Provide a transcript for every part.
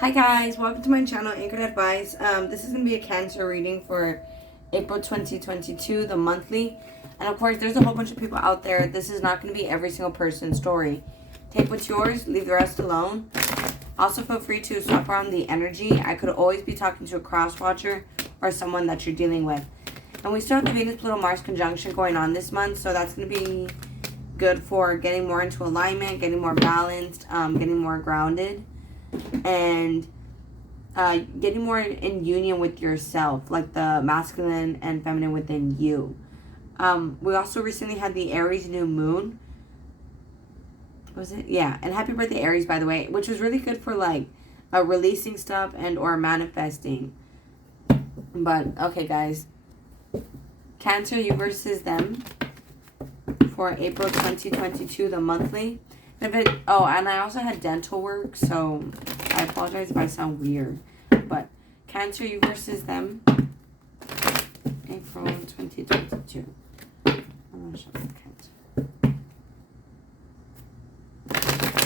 Hi guys, welcome to my channel, Anchored Advice. This is going to be a Cancer reading for April 2022, the monthly. And of course, there's a whole bunch of people out there. This is not going to be every single person's story. Take what's yours, leave the rest alone. Also, feel free to swap around the energy. I could always be talking to a cross-watcher or someone that you're dealing with. And we still have the Venus-Pluto-Mars conjunction going on this month, so that's going to be good for getting more into alignment, getting more balanced, getting more grounded, and getting more in union with yourself, like the masculine and feminine within you. We also recently had the Aries new moon. Was it? Yeah. And happy birthday, Aries, by the way, which was really good for like releasing stuff and or manifesting. But okay, guys, Cancer, you versus them for April 2022, the monthly. And I also had dental work, so I apologize if I sound weird. But Cancer, you versus them, April 2022. I'm gonna show you Cancer.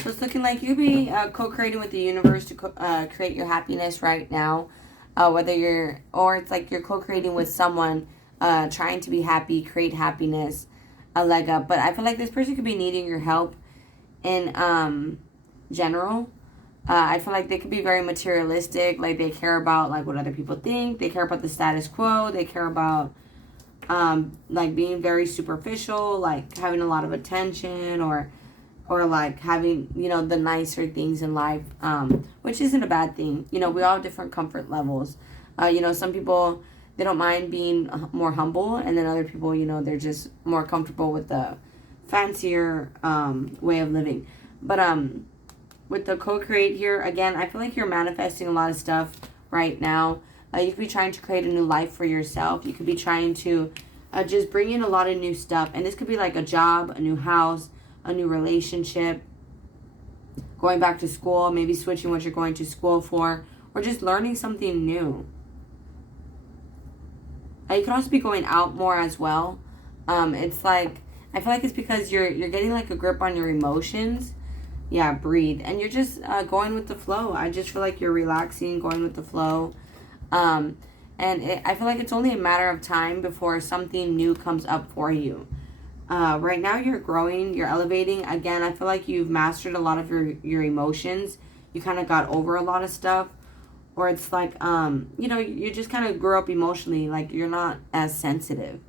So it's looking like you'll be co-creating with the universe to create your happiness right now. It's like you're co-creating with someone, trying to be happy, create happiness, a leg up. But I feel like this person could be needing your help in general. I feel like they could be very materialistic, like they care about like what other people think, they care about the status quo, they care about like being very superficial, like having a lot of attention, or like having, the nicer things in life, which isn't a bad thing. We all have different comfort levels. Some people, they don't mind being more humble, and then other people, they're just more comfortable with the fancier way of living. But with the co-create here, again, I feel like you're manifesting a lot of stuff right now. You could be trying to create a new life for yourself. You could be trying to just bring in a lot of new stuff. And this could be like a job, a new house, a new relationship, going back to school, maybe switching what you're going to school for, or just learning something new. You could also be going out more as well. It's like, I feel like it's because you're getting like a grip on your emotions. Yeah, breathe. And you're just going with the flow. I just feel like you're relaxing, going with the flow. I feel like it's only a matter of time before something new comes up for you. Right now you're growing, you're elevating. Again, I feel like you've mastered a lot of your emotions. You kind of got over a lot of stuff. Or it's like, you just kind of grew up emotionally. Like you're not as sensitive.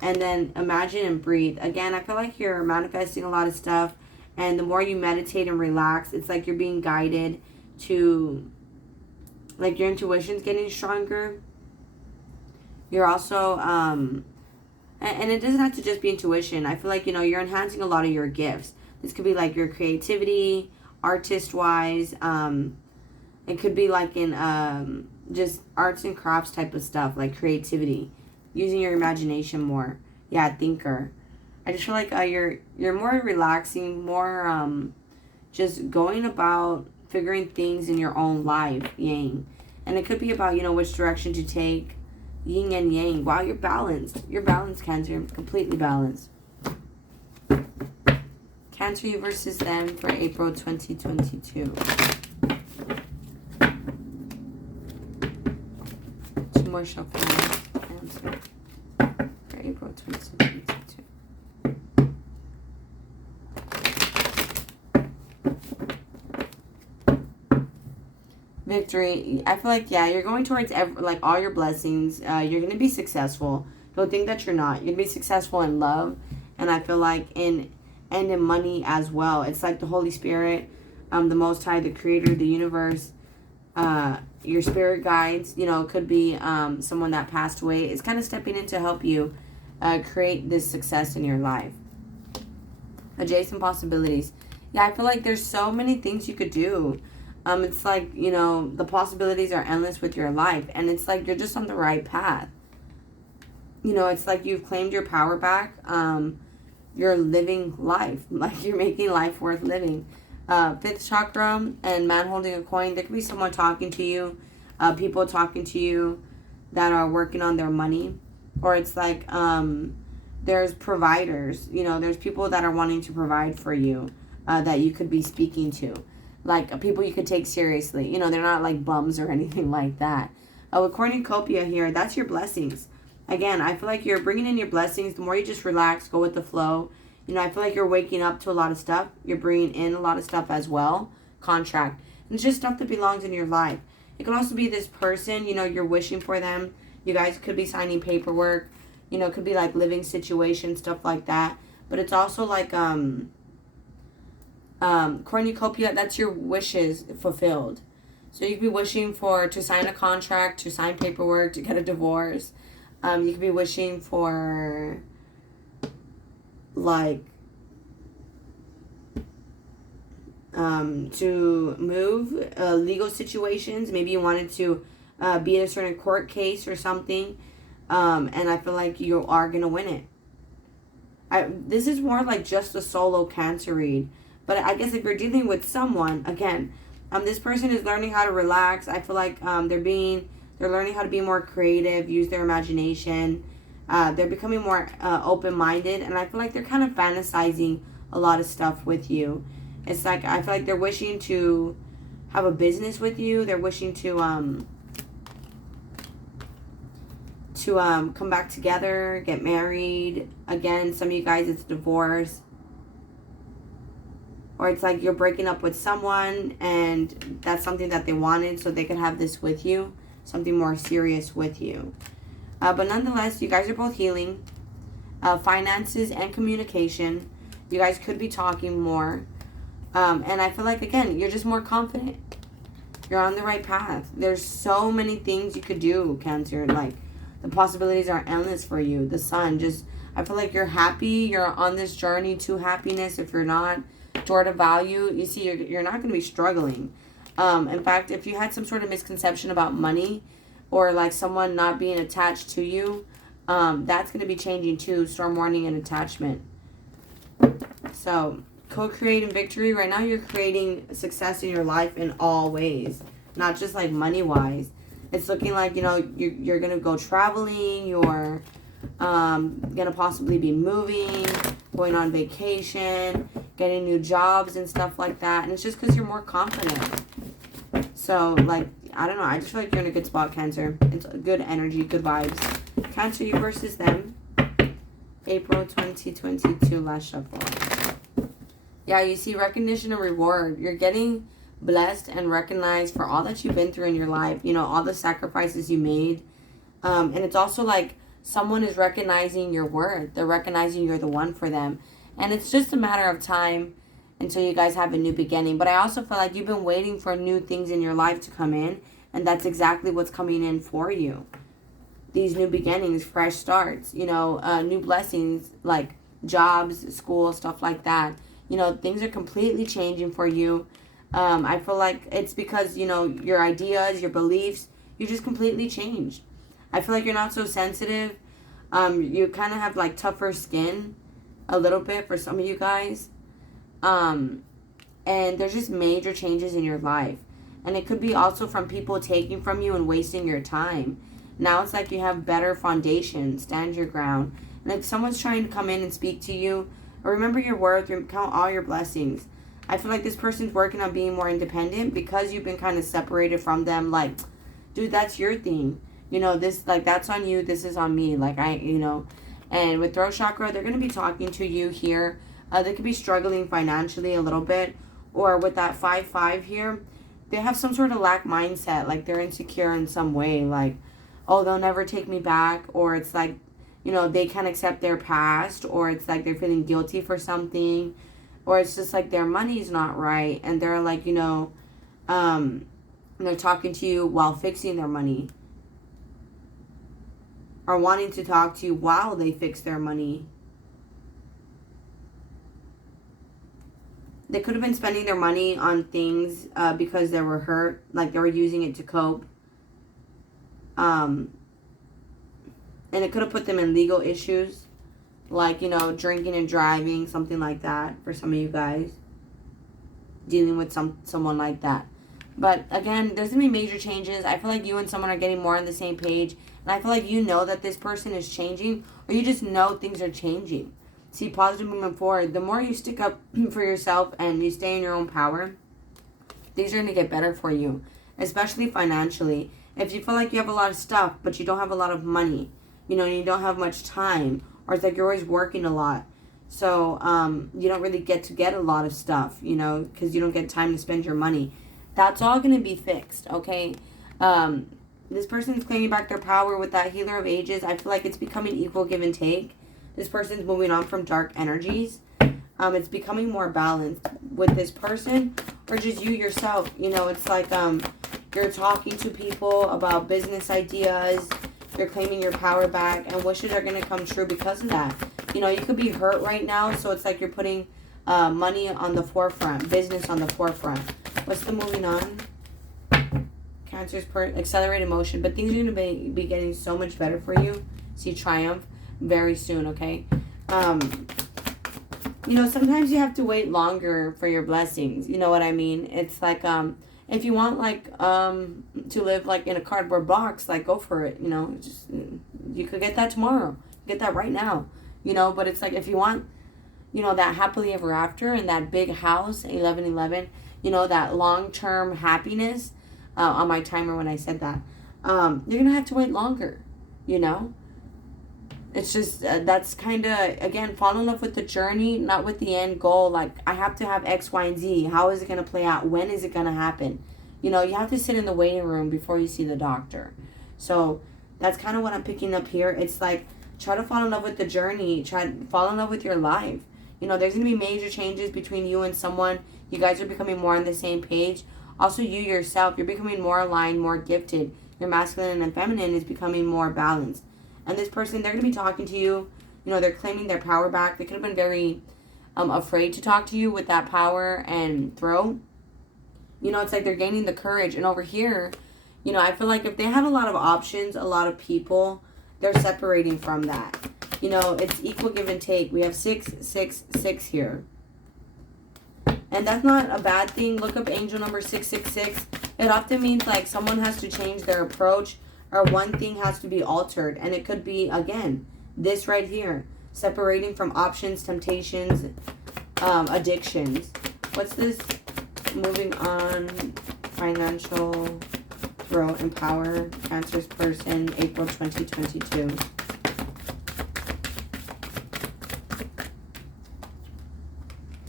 And then imagine and breathe. Again, I feel like you're manifesting a lot of stuff. And the more you meditate and relax, it's like you're being guided to, like your intuition's getting stronger. You're also, and it doesn't have to just be intuition. I feel like, you're enhancing a lot of your gifts. This could be like your creativity, artist-wise. It could be like in just arts and crafts type of stuff, like creativity. Using your imagination more. Yeah, thinker. I just feel like you're more relaxing, more just going about figuring things in your own life, yang. And it could be about, which direction to take, yin and yang. Wow, you're balanced. You're balanced, Cancer. Completely balanced. Cancer, you versus them for April 2022. Two more shuffling. Cancer for April 2022. Victory. I feel like, yeah, you're going towards all your blessings. You're going to be successful. Don't think that you're not. You're going to be successful in love. And I feel like in money as well. It's like the Holy Spirit, the Most High, the Creator, the universe, your spirit guides, could be someone that passed away. It's kind of stepping in to help you create this success in your life. Adjacent possibilities. Yeah, I feel like there's so many things you could do. It's like, the possibilities are endless with your life. And it's like you're just on the right path. It's like you've claimed your power back. You're living life. Like you're making life worth living. Fifth chakra and man holding a coin. There could be someone talking to you. People talking to you that are working on their money. Or it's like there's providers. There's people that are wanting to provide for you that you could be speaking to. like people you could take seriously. You know, they're not like bums or anything like that. With cornucopia here, that's your blessings. Again, I feel like you're bringing in your blessings. The more you just relax, go with the flow. You know, I feel like you're waking up to a lot of stuff. You're bringing in a lot of stuff as well. Contract. And it's just stuff that belongs in your life. It could also be this person, you know, you're wishing for them. You guys could be signing paperwork. You know, it could be like living situations, stuff like that. But it's also like, cornucopia, that's your wishes fulfilled. So you could be wishing to sign a contract, to sign paperwork, to get a divorce. You could be wishing for, like, to move, legal situations. Maybe you wanted to be in a certain court case or something. And I feel like you are going to win it. This is more like just a solo Cancer read. But I guess if you're dealing with someone, again, this person is learning how to relax. I feel like they're learning how to be more creative, use their imagination. They're becoming more open-minded. And I feel like they're kind of fantasizing a lot of stuff with you. It's like, I feel like they're wishing to have a business with you. They're wishing to come back together, get married. Again, some of you guys, it's divorce. Or it's like you're breaking up with someone and that's something that they wanted so they could have this with you. Something more serious with you. But nonetheless, you guys are both healing. Finances and communication. You guys could be talking more. And I feel like, again, you're just more confident. You're on the right path. There's so many things you could do, Cancer. Like, the possibilities are endless for you. The sun, I feel like you're happy. You're on this journey to happiness. If you're not, toward a value, you see, you're not going to be struggling. In fact, if you had some sort of misconception about money or like someone not being attached to you, that's going to be changing too. Storm warning and attachment. So, co-creating victory. Right now, you're creating success in your life in all ways, not just like money-wise. It's looking like, you know, you're going to go traveling. You're going to possibly be moving, going on vacation, getting new jobs and stuff like that. And it's just because you're more confident. So, like, I don't know. I just feel like you're in a good spot, Cancer. It's good energy, good vibes. Cancer, you versus them. April 2022, last shuffle. Yeah, you see recognition and reward. You're getting blessed and recognized for all that you've been through in your life. You know, all the sacrifices you made. And it's also like someone is recognizing your worth. They're recognizing you're the one for them. And it's just a matter of time until you guys have a new beginning. But I also feel like you've been waiting for new things in your life to come in. And that's exactly what's coming in for you. These new beginnings, fresh starts, you know, new blessings like jobs, school, stuff like that. You know, things are completely changing for you. I feel like it's because, you know, your ideas, your beliefs, you just completely changed. I feel like you're not so sensitive. You kind of have like tougher skin a little bit for some of you guys. And there's just major changes in your life. And it could be also from people taking from you and wasting your time. Now it's like you have better foundation, stand your ground. And if someone's trying to come in and speak to you, remember your worth, count all your blessings. I feel like this person's working on being more independent because you've been kind of separated from them. Like, dude, that's your thing. You know, this, like, that's on you. This is on me. Like, you know. And with throat chakra, they're going to be talking to you here. They could be struggling financially a little bit. Or with that 5-5 here, they have some sort of lack mindset. Like, they're insecure in some way. Like, oh, they'll never take me back. Or it's like, you know, they can't accept their past. Or it's like they're feeling guilty for something. Or it's just like their money's not right. And they're like, you know, they're talking to you while fixing their money. Or wanting to talk to you while they fix their money. They could have been spending their money on things because they were hurt. Like they were using it to cope. And it could have put them in legal issues. Like, you know, drinking and driving. Something like that for some of you guys. Dealing with someone like that. But again, there's going to be major changes. I feel like you and someone are getting more on the same page. And I feel like you know that this person is changing. Or you just know things are changing. See, positive movement forward. The more you stick up for yourself and you stay in your own power, things are going to get better for you, especially financially. If you feel like you have a lot of stuff, but you don't have a lot of money, you know, and you don't have much time, or it's like you're always working a lot. So, you don't really get a lot of stuff, you know, because you don't get time to spend your money. That's all going to be fixed, okay? This person's claiming back their power with that healer of ages. I feel like it's becoming equal give and take. This person's moving on from dark energies. It's becoming more balanced with this person or just you yourself. You know, it's like you're talking to people about business ideas. You're claiming your power back, and wishes are going to come true because of that. You know, you could be hurt right now, so it's like you're putting money on the forefront, business on the forefront. What's the moving on? Cancer's accelerated motion, but things are going to be getting so much better for you. See triumph very soon, okay? You know, sometimes you have to wait longer for your blessings. You know what I mean? It's like, if you want, like, to live, like, in a cardboard box, like, go for it, you know? Just, you could get that tomorrow. Get that right now, you know? But it's like, if you want, you know, that happily ever after and that big house, 1111, you know, that long-term happiness, on my timer when I said that, you're going to have to wait longer, you know? It's just, that's kind of, again, fall in love with the journey, not with the end goal. Like, I have to have X, Y, and Z. How is it going to play out? When is it going to happen? You know, you have to sit in the waiting room before you see the doctor. So that's kind of what I'm picking up here. It's like, try to fall in love with the journey. Try to fall in love with your life. You know, there's going to be major changes between you and someone. You guys are becoming more on the same page. Also, you yourself, you're becoming more aligned, more gifted. Your masculine and feminine is becoming more balanced. And this person, they're going to be talking to you. You know, they're claiming their power back. They could have been very afraid to talk to you with that power and throw. You know, it's like they're gaining the courage. And over here, you know, I feel like if they had a lot of options, a lot of people, they're separating from that. You know, it's equal give and take. We have 666 here. And that's not a bad thing. Look up angel number 666. It often means like someone has to change their approach, or one thing has to be altered. And it could be, again, this right here. Separating from options, temptations, addictions. What's this? Moving on. Financial growth and power. Cancer's person. April 2022.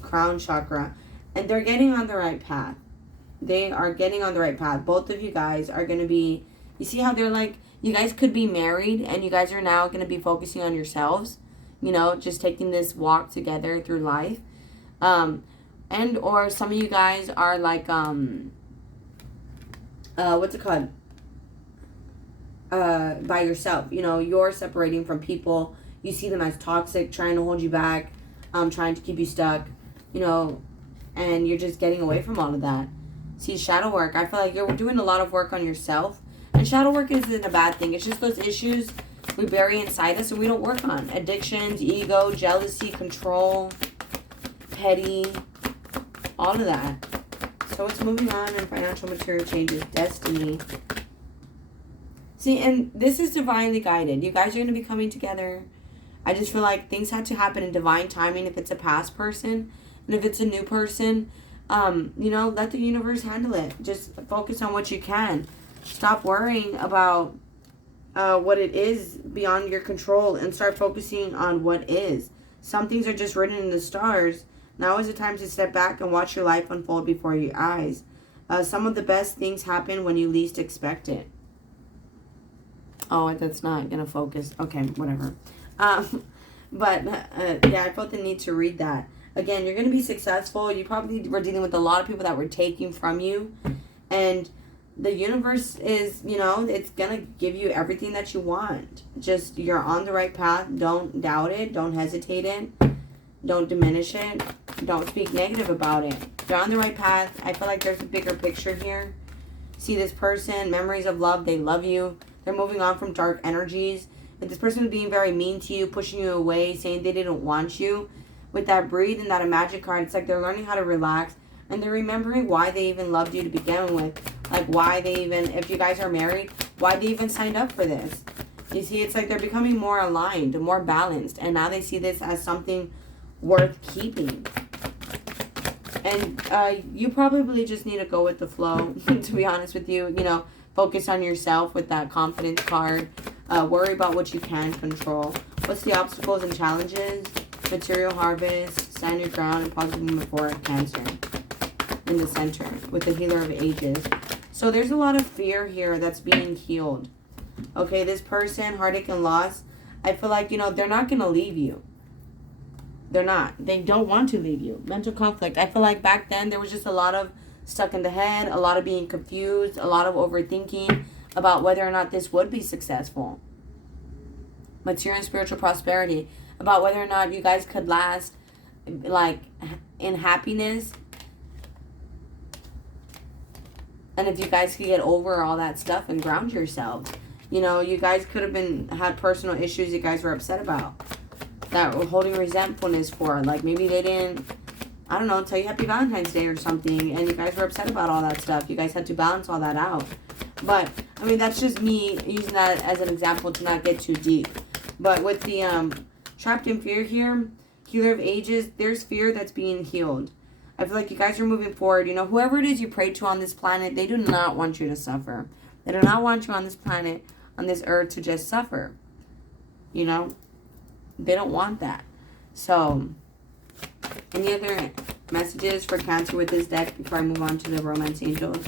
Crown chakra. And they're getting on the right path. They are getting on the right path. Both of you guys are going to be... You see how they're like, you guys could be married and you guys are now going to be focusing on yourselves, you know, just taking this walk together through life. And or some of you guys are like, what's it called? By yourself, you know, you're separating from people. You see them as toxic, trying to hold you back, trying to keep you stuck, you know, and you're just getting away from all of that. See, shadow work. I feel like you're doing a lot of work on yourself. And shadow work isn't a bad thing. It's just those issues we bury inside us and we don't work on. Addictions, ego, jealousy, control, petty, all of that. So it's moving on in financial material changes, destiny. See, and this is divinely guided. You guys are going to be coming together. I just feel like things had to happen in divine timing if it's a past person. And if it's a new person, you know, let the universe handle it. Just focus on what you can. Stop worrying about what it is beyond your control and start focusing on what is. Some things are just written in the stars. Now is the time to step back and watch your life unfold before your eyes. Some of the best things happen when you least expect it. Oh, that's not going to focus. Okay, whatever. But yeah, I felt the need to read that. Again, you're going to be successful. You probably were dealing with a lot of people that were taking from you. And the universe is, you know, it's going to give you everything that you want. Just, you're on the right path. Don't doubt it. Don't hesitate it. Don't diminish it. Don't speak negative about it. You're on the right path. I feel like there's a bigger picture here. See this person, memories of love. They love you. They're moving on from dark energies. If this person is being very mean to you, pushing you away, saying they didn't want you, with that breathe and that magic card, it's like they're learning how to relax. And they're remembering why they even loved you to begin with. Like why they even, if you guys are married, why they even signed up for this. You see, it's like they're becoming more aligned, more balanced. And now they see this as something worth keeping. And And you probably just need to go with the flow, to be honest with you. You know, focus on yourself with that confidence card. Worry about what you can control. What's the obstacles and challenges? Material harvest, stand your ground, and positive movement forward, Cancer. In the center, with the healer of ages. So there's a lot of fear here that's being healed. Okay, this person, heartache and loss, I feel like, you know, they're not going to leave you. They're not. They don't want to leave you. Mental conflict. I feel like back then there was just a lot of stuck in the head, a lot of being confused, a lot of overthinking about whether or not this would be successful. Material and spiritual prosperity. About whether or not you guys could last, like, in happiness. And if you guys could get over all that stuff and ground yourselves. You know, you guys could have had personal issues you guys were upset about. That were holding resentfulness for. Like, maybe they didn't, I don't know, tell you Happy Valentine's Day or something. And you guys were upset about all that stuff. You guys had to balance all that out. But, I mean, that's just me using that as an example to not get too deep. But with the trapped in fear here, healer of ages, there's fear that's being healed. I feel like you guys are moving forward. You know, whoever it is you pray to on this planet, they do not want you to suffer. They do not want you on this planet, on this earth, to just suffer. You know? They don't want that. So, any other messages for Cancer with this deck before I move on to the Romance Angels?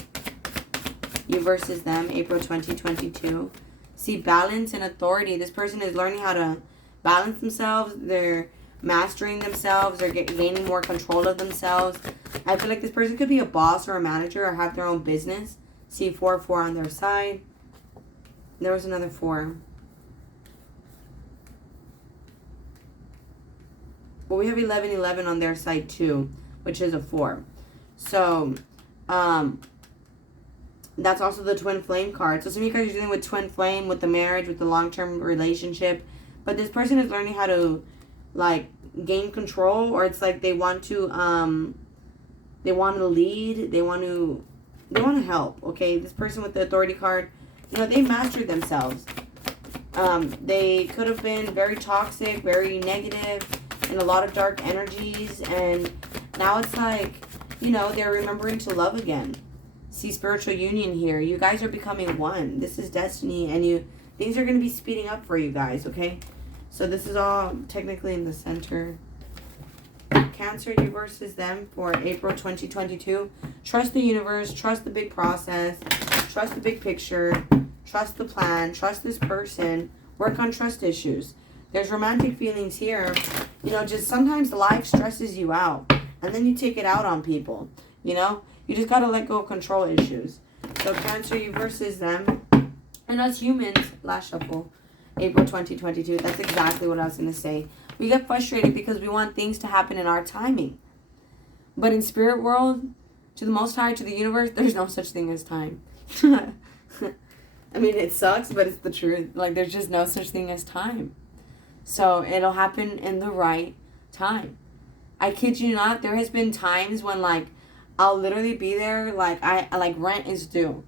You versus them, April 2022. See, balance and authority. This person is learning how to balance themselves. They're mastering themselves. They're gaining more control of themselves. I feel like this person could be a boss or a manager or have their own business. See, 4 on their side. There was another 4. Well, we have 11 on their side too, which is a 4. So, that's also the twin flame card. So some of you guys are dealing with twin flame, with the marriage, with the long-term relationship. But this person is learning how to, like, gain control, or it's like they want to lead, they want to help. Okay, this person with the authority card, you know, they mastered themselves. They could have been very toxic, very negative, and a lot of dark energies, and now it's like, you know, they're remembering to love again. See, spiritual union here. You guys are becoming one. This is destiny, and things are going to be speeding up for you guys, okay? So this is all technically in the center. Cancer, you versus them for April 2022. Trust the universe. Trust the big process. Trust the big picture. Trust the plan. Trust this person. Work on trust issues. There's romantic feelings here. You know, just sometimes life stresses you out. And then you take it out on people. You know? You just got to let go of control issues. So Cancer, you versus them. And us humans, last shuffle, April 2022. That's exactly what I was going to say. We get frustrated because we want things to happen in our timing. But in spirit world, to the Most High, to the universe, there's no such thing as time. I mean, it sucks, but it's the truth. Like, there's just no such thing as time. So it'll happen in the right time. I kid you not, there has been times when, like, I'll literally be there, like, rent is due.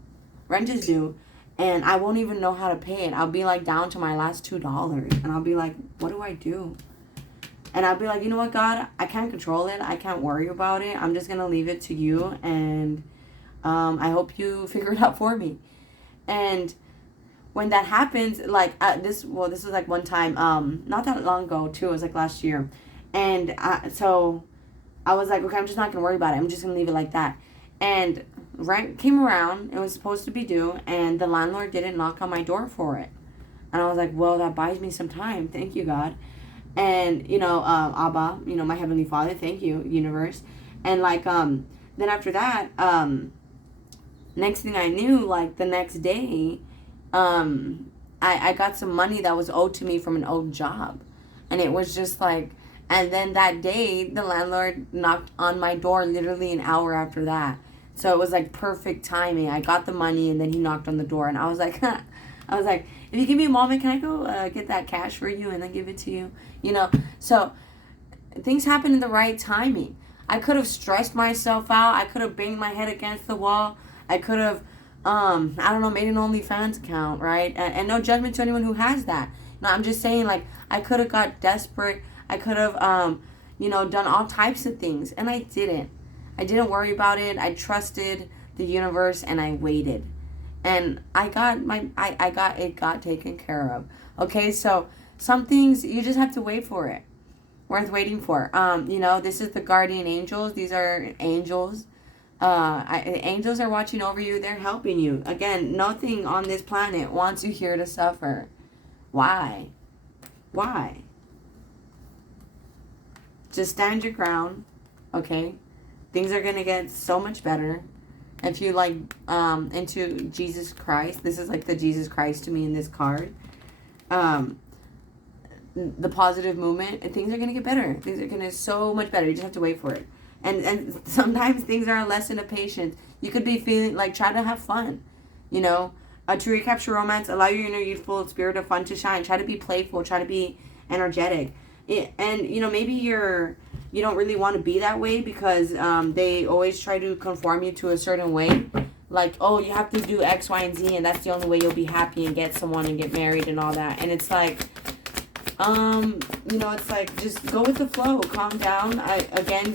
Rent is due. And I won't even know how to pay it. I'll be, like, down to my last $2. And I'll be like, what do I do? And I'll be like, you know what, God? I can't control it. I can't worry about it. I'm just going to leave it to you. And I hope you figure it out for me. And when that happens, like, this was, like, one time, not that long ago, too. It was, like, last year. And so I was like, okay, I'm just not going to worry about it. I'm just going to leave it like that. And rent came around. It was supposed to be due. And the landlord didn't knock on my door for it. And I was like, well, that buys me some time. Thank you, God. And, you know, Abba, you know, my Heavenly Father, thank you, universe. And, like, then after that, next thing I knew, like, the next day, I got some money that was owed to me from an old job. And it was just like, and then that day, the landlord knocked on my door literally an hour after that. So it was, like, perfect timing. I got the money, and then he knocked on the door. And I was like, if you give me a moment, can I go get that cash for you and then give it to you? You know, so things happen in the right timing. I could have stressed myself out. I could have banged my head against the wall. I could have, I don't know, made an OnlyFans account, right? And no judgment to anyone who has that. No, I'm just saying, like, I could have got desperate. I could have, you know, done all types of things. And I didn't. I didn't worry about it. I trusted the universe and I waited. And I got it got taken care of. Okay, so some things you just have to wait for it. Worth waiting for. This is the guardian angels. These are angels. Angels are watching over you. They're helping you. Again, nothing on this planet wants you here to suffer. Why? Why? Just stand your ground. Okay? Things are going to get so much better. If you into Jesus Christ, this is like the Jesus Christ to me in this card. The positive movement, and things are going to get better. Things are going to so much better. You just have to wait for it. And sometimes things are a lesson of patience. You could be feeling try to have fun. To recapture romance, allow your inner youthful spirit of fun to shine. Try to be playful. Try to be energetic. Maybe you don't really want to be that way because they always try to conform you to a certain way. You have to do X, Y, and Z, and that's the only way you'll be happy and get someone and get married and all that. And it's just go with the flow. Calm down.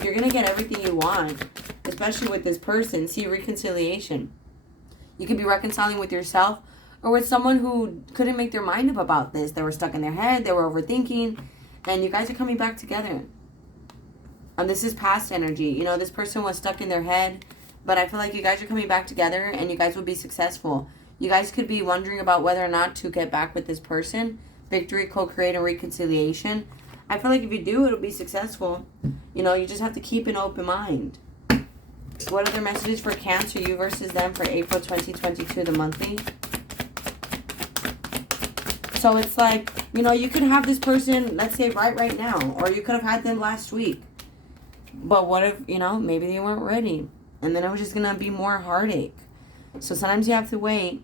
You're going to get everything you want, especially with this person. See, reconciliation. You could be reconciling with yourself or with someone who couldn't make their mind up about this. They were stuck in their head. They were overthinking. And you guys are coming back together. And this is past energy. This person was stuck in their head. But I feel like you guys are coming back together and you guys will be successful. You guys could be wondering about whether or not to get back with this person. Victory, co-create, and reconciliation. I feel like if you do, it'll be successful. You just have to keep an open mind. What other messages for Cancer, you versus them, for April 2022, the monthly? So it's you could have this person, let's say right now, or you could have had them last week. But what if, maybe they weren't ready. And then it was just going to be more heartache. So sometimes you have to wait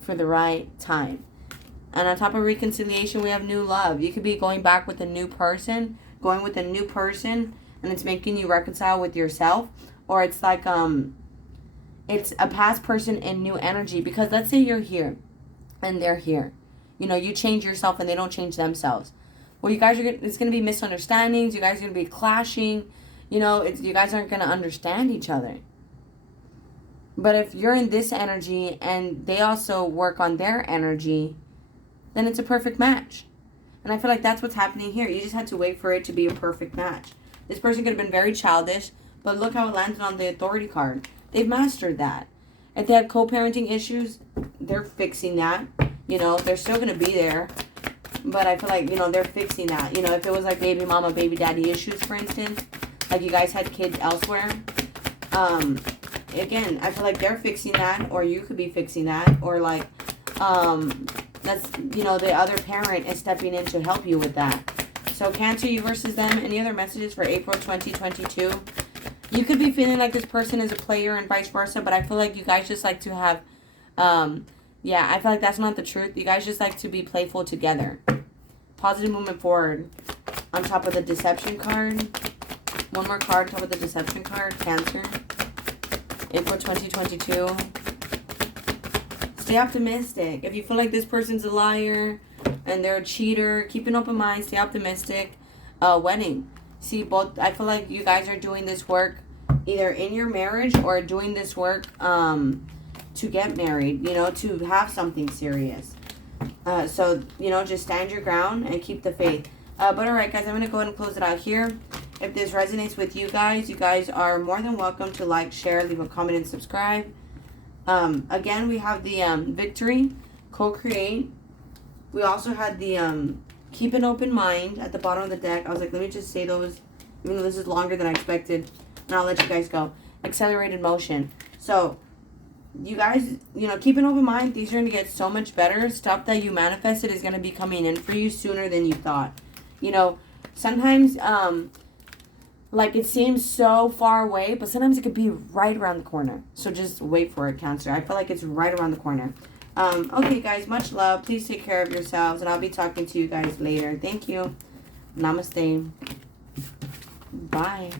for the right time. And on top of reconciliation, we have new love. You could be going back with a new person, and it's making you reconcile with yourself. Or it's it's a past person in new energy. Because let's say you're here and they're here. You change yourself and they don't change themselves. Well, you guys it's going to be misunderstandings. You guys are going to be clashing. You guys aren't going to understand each other. But if you're in this energy and they also work on their energy, then it's a perfect match. And I feel like that's what's happening here. You just had to wait for it to be a perfect match. This person could have been very childish, but look how it landed on the authority card. They've mastered that. If they had co-parenting issues, they're fixing that. They're still going to be there. But I feel like, they're fixing that. If it was baby mama, baby daddy issues, for instance, you guys had kids elsewhere. Again, I feel like they're fixing that, or you could be fixing that, or that's, the other parent is stepping in to help you with that. So Cancer, you versus them. Any other messages for April 2022? You could be feeling like this person is a player and vice versa, but I feel like you guys just like to have, I feel like that's not the truth. You guys just like to be playful together. Positive movement forward. On top of the deception card. One more card on top of the deception card. Cancer. April 2022. Stay optimistic. If you feel like this person's a liar and they're a cheater, keep an open mind. Stay optimistic. Wedding. See, both. I feel like you guys are doing this work either in your marriage or doing this work to get married, to have something serious. So, just stand your ground and keep the faith. But all right, guys, I'm going to go ahead and close it out here. If this resonates with you guys are more than welcome to like, share, leave a comment, and subscribe. Again, we have the victory, co-create. We also had the keep an open mind at the bottom of the deck. I was like, let me just say those, even though this is longer than I expected. And I'll let you guys go. Accelerated motion. So, you guys, keep an open mind. These are going to get so much better. Stuff that you manifested is going to be coming in for you sooner than you thought. Sometimes, it seems so far away, but sometimes it could be right around the corner. So just wait for it, Cancer. I feel like it's right around the corner. Okay, guys, much love. Please take care of yourselves, and I'll be talking to you guys later. Thank you. Namaste. Bye.